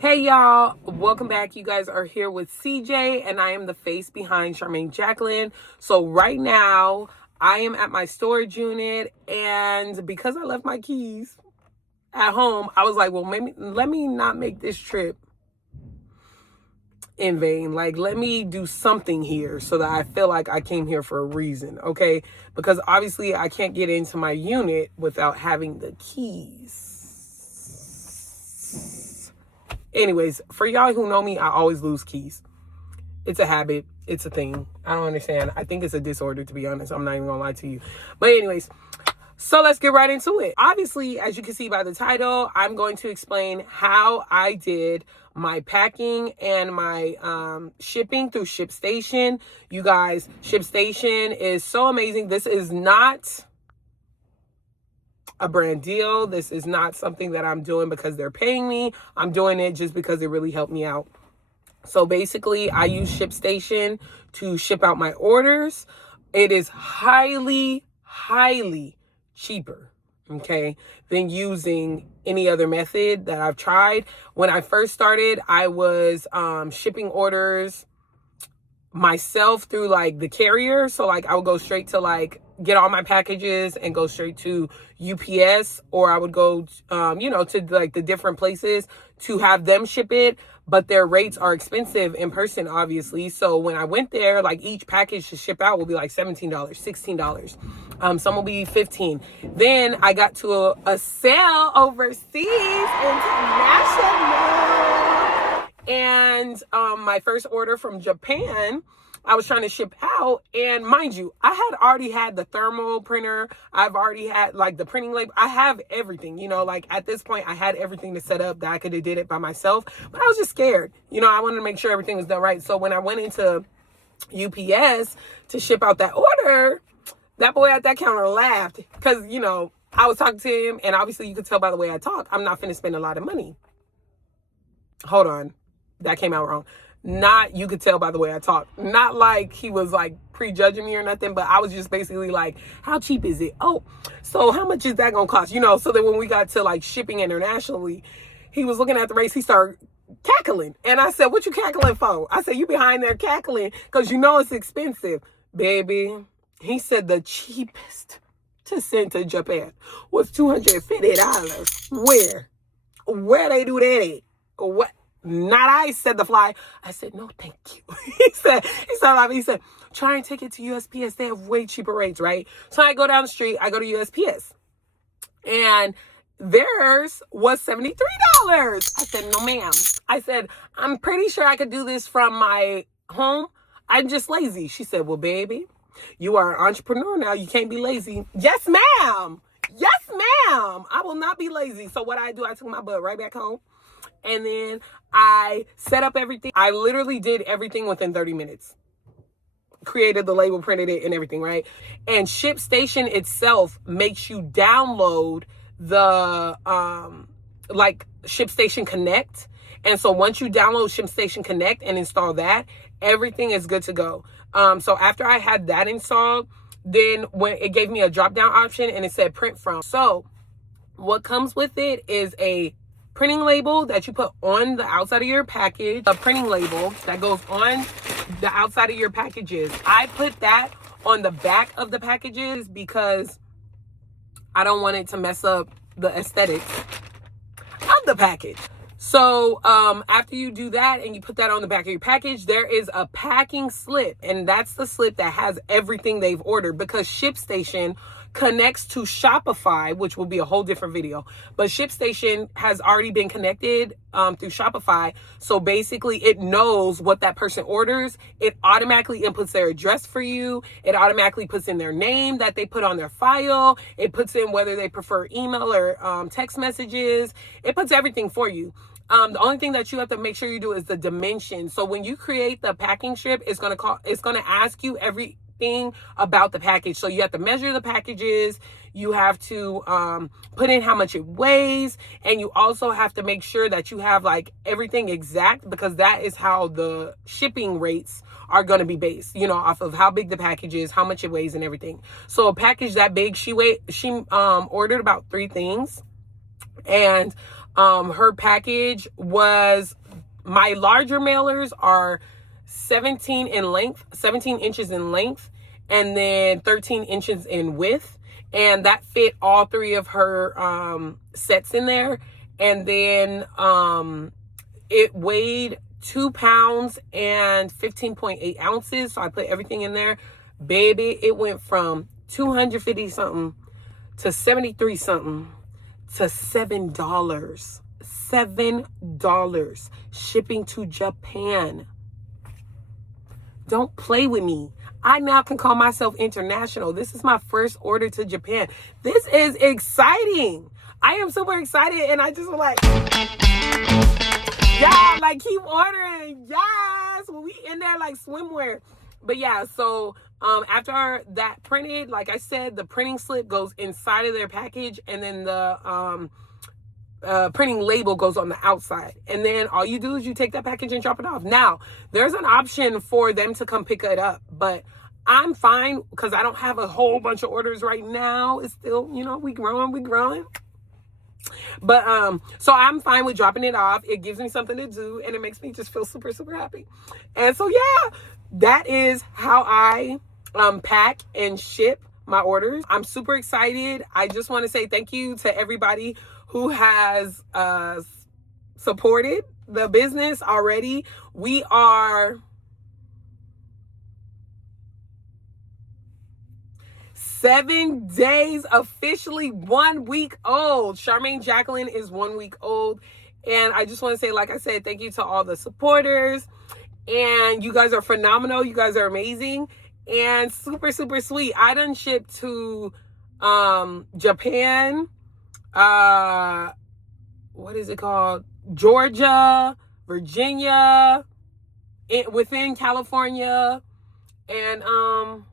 Hey y'all, welcome back. You guys are here with CJ and I am the face behind Charmaine Jacqueline. So right now I am at my storage unit, and because I left my keys at home, I was like, well, maybe let me not make this trip in vain. Like, let me do something here so that I feel like I came here for a reason, okay? Because obviously I can't get into my unit without having the keys. Anyways, for y'all who know me, I always lose keys. It's a habit. It's a thing. I don't understand. I think it's a disorder, to be honest. I'm not even gonna lie to you. But anyways, so let's get right into it. Obviously, as you can see by the title, I'm going to explain how I did my packing and my shipping through ShipStation. You guys, ShipStation is so amazing. This is not a brand deal. This is not something that I'm doing because they're paying me. I'm doing it just because it really helped me out. So basically, I use ShipStation to ship out my orders. It is highly cheaper, okay, than using any other method that I've tried. When I first started, I was shipping orders myself through like the carrier. So like I would go straight to like get all my packages and go straight to UPS, or I would go to like the different places to have them ship it, but their rates are expensive in person, obviously. So when I went there, like each package to ship out will be like $17, $16. Some will be $15. Then I got to a sale overseas, international. And my first order from Japan, I was trying to ship out, and mind you, I had already had the thermal printer. I've already had like the printing label. I have everything, like at this point I had everything to set up that I could have did it by myself, but I was just scared. I wanted to make sure everything was done right. So when I went into UPS to ship out that order, that boy at that counter laughed because, I was talking to him, and obviously you could tell by the way I talk, I'm not finna spend a lot of money. Hold on. That came out wrong. Not, you could tell by the way I talk. Not like he was like prejudging me or nothing, but I was just basically like, how cheap is it? Oh, so how much is that gonna cost? So that when we got to like shipping internationally, he was looking at the rates, he started cackling. And I said, what you cackling for? I said, you behind there cackling because it's expensive. Baby, he said the cheapest to send to Japan was $250. Where they do that at? What? Not I, said the fly. I said, no, thank you. He said, try and take it to USPS. They have way cheaper rates, right? So I go down the street, I go to USPS, and theirs was $73. I said, no, ma'am. I said, I'm pretty sure I could do this from my home. I'm just lazy. She said, well, baby, you are an entrepreneur now. You can't be lazy. Yes, ma'am. Yes, ma'am. I will not be lazy. So what I do, I took my butt right back home. And then I set up everything. I literally did everything within 30 minutes. Created the label, printed it, and everything, right? And ShipStation itself makes you download the ShipStation Connect. And so once you download ShipStation Connect and install that, everything is good to go. So after I had that installed, then when it gave me a drop-down option and it said print from. So what comes with it is a printing label that you put on the outside of your package, a printing label that goes on the outside of your packages. I put that on the back of the packages because I don't want it to mess up the aesthetics of the package. So after you do that and you put that on the back of your package, there is a packing slip, and that's the slip that has everything they've ordered, because ShipStation connects to Shopify, which will be a whole different video. But ShipStation has already been connected through Shopify. So basically it knows what that person orders. It automatically inputs their address for you. It automatically puts in their name that they put on their file. It puts in whether they prefer email or text messages. It puts everything for you. The only thing that you have to make sure you do is the dimension. So when you create the packing strip, it's going to ask you everything about the package. So you have to measure the packages, you have to put in how much it weighs, and you also have to make sure that you have like everything exact, because that is how the shipping rates are going to be based, off of how big the package is, how much it weighs, and everything. So a package that big, she ordered about 3 things, and Her package was, my larger mailers are 17 inches in length, and then 13 inches in width. And that fit all three of her sets in there. And then it weighed 2 pounds and 15.8 ounces. So I put everything in there. Baby, it went from 250 something to 73 something to $7. $7 shipping to Japan. Don't play with me. I now can call myself international. This is my first order to Japan. This is exciting. I am super excited, and I just like, yeah, like keep ordering. Yes, well, we in there like swimwear. But yeah, so after that printed, like I said, the printing slip goes inside of their package, and then the printing label goes on the outside. And then all you do is you take that package and drop it off. Now, there's an option for them to come pick it up, but I'm fine because I don't have a whole bunch of orders right now. It's still, you know, we growing. But so I'm fine with dropping it off. It gives me something to do, and it makes me just feel super, super happy. And so yeah, that is how I pack and ship my orders. I'm super excited. I just want to say thank you to everybody who has supported the business already. We are 7 days, officially 1 week old. Charmaine Jacqueline is 1 week old. And I just want to say, like I said, thank you to all the supporters. And you guys are phenomenal. You guys are amazing. And super, super sweet. I done shipped to Japan, what is it called? Georgia, Virginia, within California. And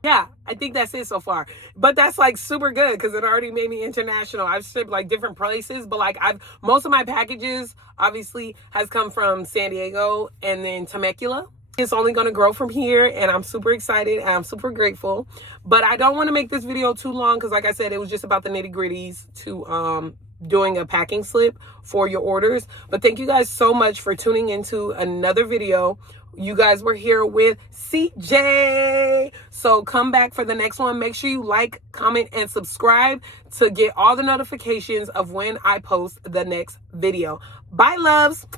yeah, I think that's it so far. But that's like super good because it already made me international. I've shipped like different places, but like most of my packages obviously has come from San Diego and then Temecula. It's only going to grow from here, and I'm super excited and I'm super grateful. But I don't want to make this video too long because, like I said, it was just about the nitty-gritties to doing a packing slip for your orders. But thank you guys so much for tuning into another video. You guys were here with CJ. So come back for the next one. Make sure you like, comment, and subscribe to get all the notifications of when I post the next video. Bye, loves.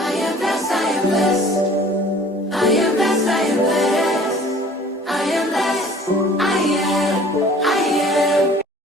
I am blessed, I am blessed.